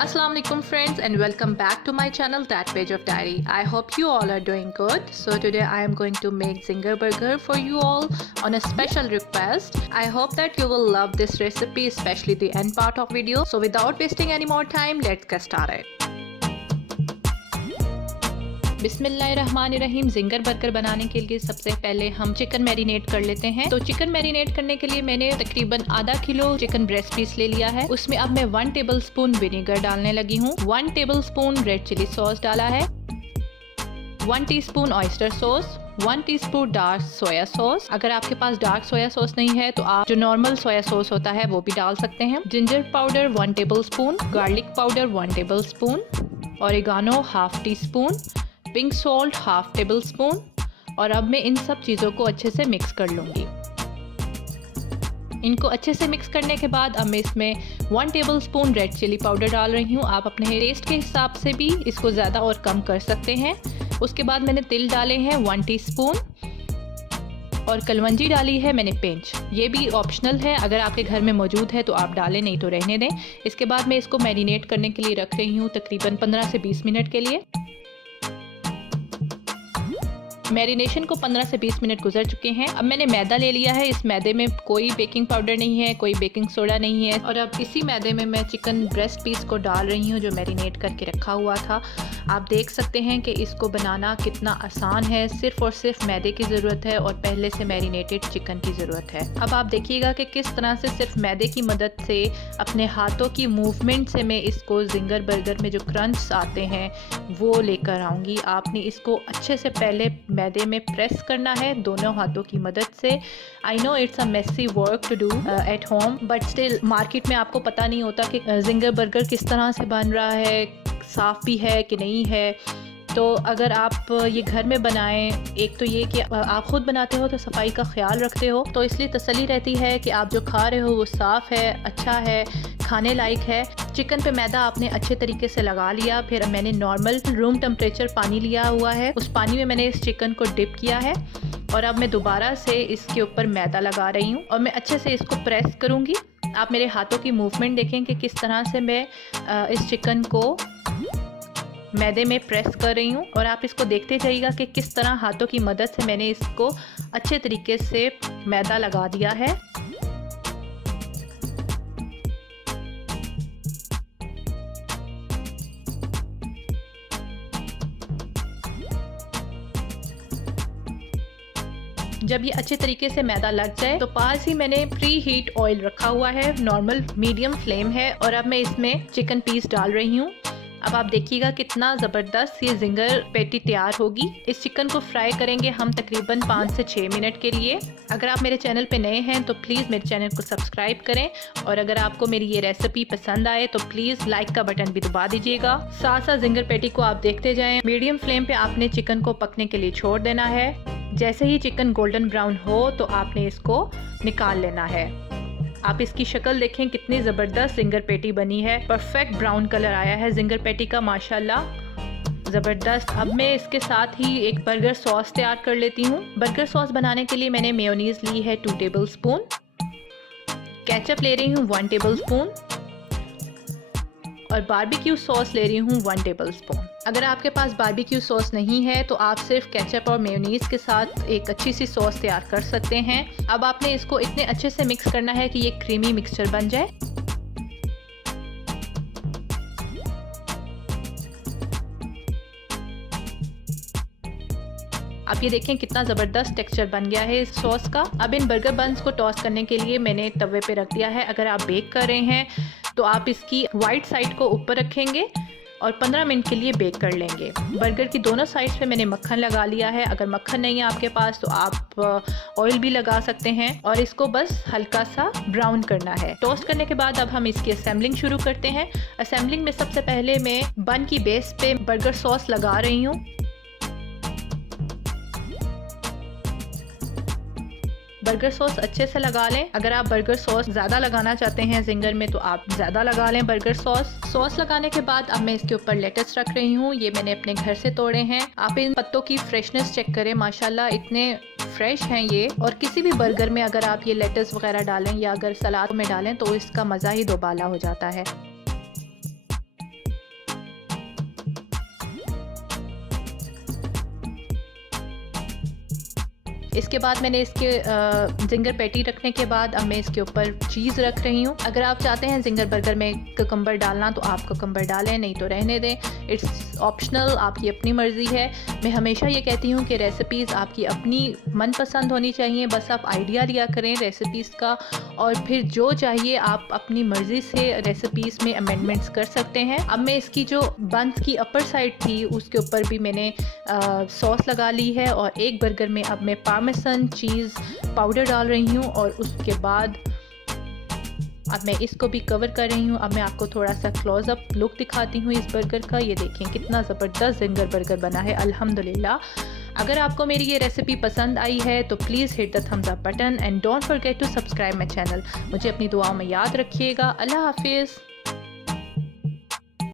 Assalamu alaikum friends and welcome back to my channel That Page of Diary. I hope you all are doing good. So today I am going to make zinger burger for you all on a special request. I hope that you will love this recipe, especially the end part of video. So without wasting any more time, let's get started. बिस्मिल्लाहिर्रहमानिर्रहीम। Ginger burger बनाने के लिए सबसे पहले हम chicken marinate कर लेते हैं। तो चिकन मैरिनेट करने के लिए मैंने तकरीबन आधा किलो चिकन ब्रेस्ट पीस ले लिया है। उसमें अब मैं 1 टेबलस्पून विनेगर डालने लगी हूँ। 1 टेबलस्पून रेड चिली सॉस डाला है, 1 teaspoon oyster sauce, 1 teaspoon dark soya sauce. अगर आपके पास डार्क सोया सॉस नहीं है तो आप जो नॉर्मल सोया सॉस होता है वो भी डाल सकते हैं। Ginger powder 1 tablespoon, garlic powder 1 tablespoon, oregano half tea spoon, pink salt half table spoon. और अब मैं इन सब चीज़ों को अच्छे से मिक्स कर लूँगी। इनको अच्छे से मिक्स करने के बाद अब मैं इसमें 1 tablespoon red chilli powder डाल रही हूँ। आप अपने टेस्ट के हिसाब से भी इसको ज़्यादा और कम कर सकते हैं। उसके बाद मैंने तिल डाले हैं 1 टीस्पून और कलवंजी डाली है मैंने पिंच। ये भी ऑप्शनल है, अगर आपके घर में मौजूद है तो आप डालें, नहीं तो रहने दें। इसके बाद मैं इसको मैरिनेट करने के लिए रख रही हूँ तकरीबन 15 से 20 मिनट के लिए। मैरिनेशन को 15 से 20 मिनट गुजर चुके हैं। अब मैंने मैदा ले लिया है। इस मैदे में कोई बेकिंग पाउडर नहीं है, कोई बेकिंग सोडा नहीं है। और अब इसी मैदे में मैं चिकन ब्रेस्ट पीस को डाल रही हूँ जो मैरिनेट करके रखा हुआ था। आप देख सकते हैं कि इसको बनाना कितना आसान है। सिर्फ और सिर्फ मैदे की ज़रूरत है और पहले से मैरिनेटेड चिकन की ज़रूरत है। अब आप देखिएगा कि किस तरह से सिर्फ मैदे की मदद से, अपने हाथों की मूवमेंट से मैं इसको जिंगर बर्गर में जो क्रंच आते हैं वो लेकर आऊँगी। आपने इसको अच्छे से पहले मैदे में प्रेस करना है दोनों हाथों की मदद से। I know it's a messy work to do at home, but still market में आपको पता नहीं होता कि जिंगर बर्गर किस तरह से बन रहा है, साफ़ भी है कि नहीं है। तो अगर आप ये घर में बनाएं, एक तो ये कि आप ख़ुद बनाते हो तो सफाई का ख्याल रखते हो, तो इसलिए तसल्ली रहती है कि आप जो खा रहे हो वो साफ़ है, अच्छा है, खाने लायक है। चिकन पे मैदा आपने अच्छे तरीके से लगा लिया। फिर मैंने नॉर्मल रूम टेम्परेचर पानी लिया हुआ है, उस पानी में मैंने इस चिकन को डिप किया है और अब मैं दोबारा से इसके ऊपर मैदा लगा रही हूँ और मैं अच्छे से इसको प्रेस करूँगी। आप मेरे हाथों की मूवमेंट देखें कि किस तरह से मैं इस चिकन को मैदे में प्रेस कर रही हूँ और आप इसको देखते जाइएगा कि किस तरह हाथों की मदद से मैंने इसको अच्छे तरीके से मैदा लगा दिया है। जब ये अच्छे तरीके से मैदा लग जाए तो पास ही मैंने प्री हीट ऑयल रखा हुआ है, नॉर्मल मीडियम फ्लेम है और अब मैं इसमें चिकन पीस डाल रही हूँ। अब आप देखिएगा कितना ज़बरदस्त ये जिंगर पैटी तैयार होगी। इस चिकन को फ्राई करेंगे हम तकरीबन 5 से 6 मिनट के लिए। अगर आप मेरे चैनल पे नए हैं तो प्लीज़ मेरे चैनल को सब्सक्राइब करें और अगर आपको मेरी ये रेसिपी पसंद आए तो प्लीज़ लाइक का बटन भी दबा दीजिएगा। साथ साथ जिंगर पैटी को आप देखते जाएं। मीडियम फ्लेम पे आपने चिकन को पकने के लिए छोड़ देना है। जैसे ही चिकन गोल्डन ब्राउन हो तो आपने इसको निकाल लेना है। आप इसकी शक्ल देखें कितनी ज़बरदस्त जिंगर पैटी बनी है। परफेक्ट ब्राउन कलर आया है जिंगर पैटी का, माशाल्लाह ज़बरदस्त। अब मैं इसके साथ ही एक बर्गर सॉस तैयार कर लेती हूँ। बर्गर सॉस बनाने के लिए मैंने मेयोनीज़ ली है 2 टेबल स्पून, केचप ले रही हूँ 1 टेबल स्पून और बारबेक्यू सॉस ले रही हूँ 1 टेबल स्पून। अगर आपके पास बारबेक्यू सॉस नहीं है तो आप सिर्फ केचप और मेयोनीज़ के साथ एक अच्छी सी सॉस तैयार कर सकते हैं। अब आपने इसको इतने अच्छे से मिक्स करना है कि ये क्रीमी मिक्सचर बन जाए। आप ये देखें कितना ज़बरदस्त टेक्सचर बन गया है इस सॉस का। अब इन बर्गर बन्स को टॉस करने के लिए मैंने तवे पे रख दिया है। अगर आप बेक कर रहे हैं तो आप इसकी वाइट साइड को ऊपर रखेंगे और 15 मिनट के लिए बेक कर लेंगे। बर्गर की दोनों साइड्स पे मैंने मक्खन लगा लिया है। अगर मक्खन नहीं है आपके पास तो आप ऑयल भी लगा सकते हैं और इसको बस हल्का सा ब्राउन करना है। टोस्ट करने के बाद अब हम इसकी असेंबलिंग शुरू करते हैं। असेंबलिंग में सबसे पहले मैं बन की बेस पे बर्गर सॉस लगा रही हूँ। बर्गर सॉस अच्छे से लगा लें। अगर आप बर्गर सॉस ज़्यादा लगाना चाहते हैं जिंगर में तो आप ज़्यादा लगा लें बर्गर सॉस लगाने के बाद अब मैं इसके ऊपर लेटस रख रही हूँ। ये मैंने अपने घर से तोड़े हैं। आप इन पत्तों की फ्रेशनेस चेक करें, माशाल्लाह इतने फ्रेश हैं ये। और किसी भी बर्गर में अगर आप ये लेटस वगैरह डालें या अगर सलाद में डालें तो इसका मज़ा ही दोबाला हो जाता है। इसके बाद मैंने इसके जिंगर पैटी रखने के बाद अब मैं इसके ऊपर चीज़ रख रही हूँ। अगर आप चाहते हैं जिंगर बर्गर में ककम्बर डालना तो आप ककम्बर डालें, नहीं तो रहने दें, इट्स ऑप्शनल, आपकी अपनी मर्ज़ी है। मैं हमेशा ये कहती हूँ कि रेसिपीज़ आपकी अपनी मनपसंद होनी चाहिए, बस आप आइडिया लिया करें रेसिपीज़ का और फिर जो चाहिए आप अपनी मर्ज़ी से रेसिपीज़ में अमेंडमेंट्स कर सकते हैं। अब मैं इसकी जो बंस की अपर साइड थी उसके ऊपर भी मैंने सॉस लगा ली है और एक बर्गर में अब मैं पार्मेसन चीज़ पाउडर डाल रही हूँ और उसके बाद अब मैं इसको भी कवर कर रही हूँ। अब मैं आपको थोड़ा सा क्लोज़अप लुक दिखाती हूँ इस बर्गर का। ये देखें कितना ज़बरदस्त जिंगर बर्गर बना है अल्हम्दुलिल्लाह। अगर आपको मेरी ये रेसिपी पसंद आई है तो please hit the thumbs up button and don't forget to subscribe my channel. मुझे अपनी दुआओं में याद रखिएगा। अल्लाह हाफिज़।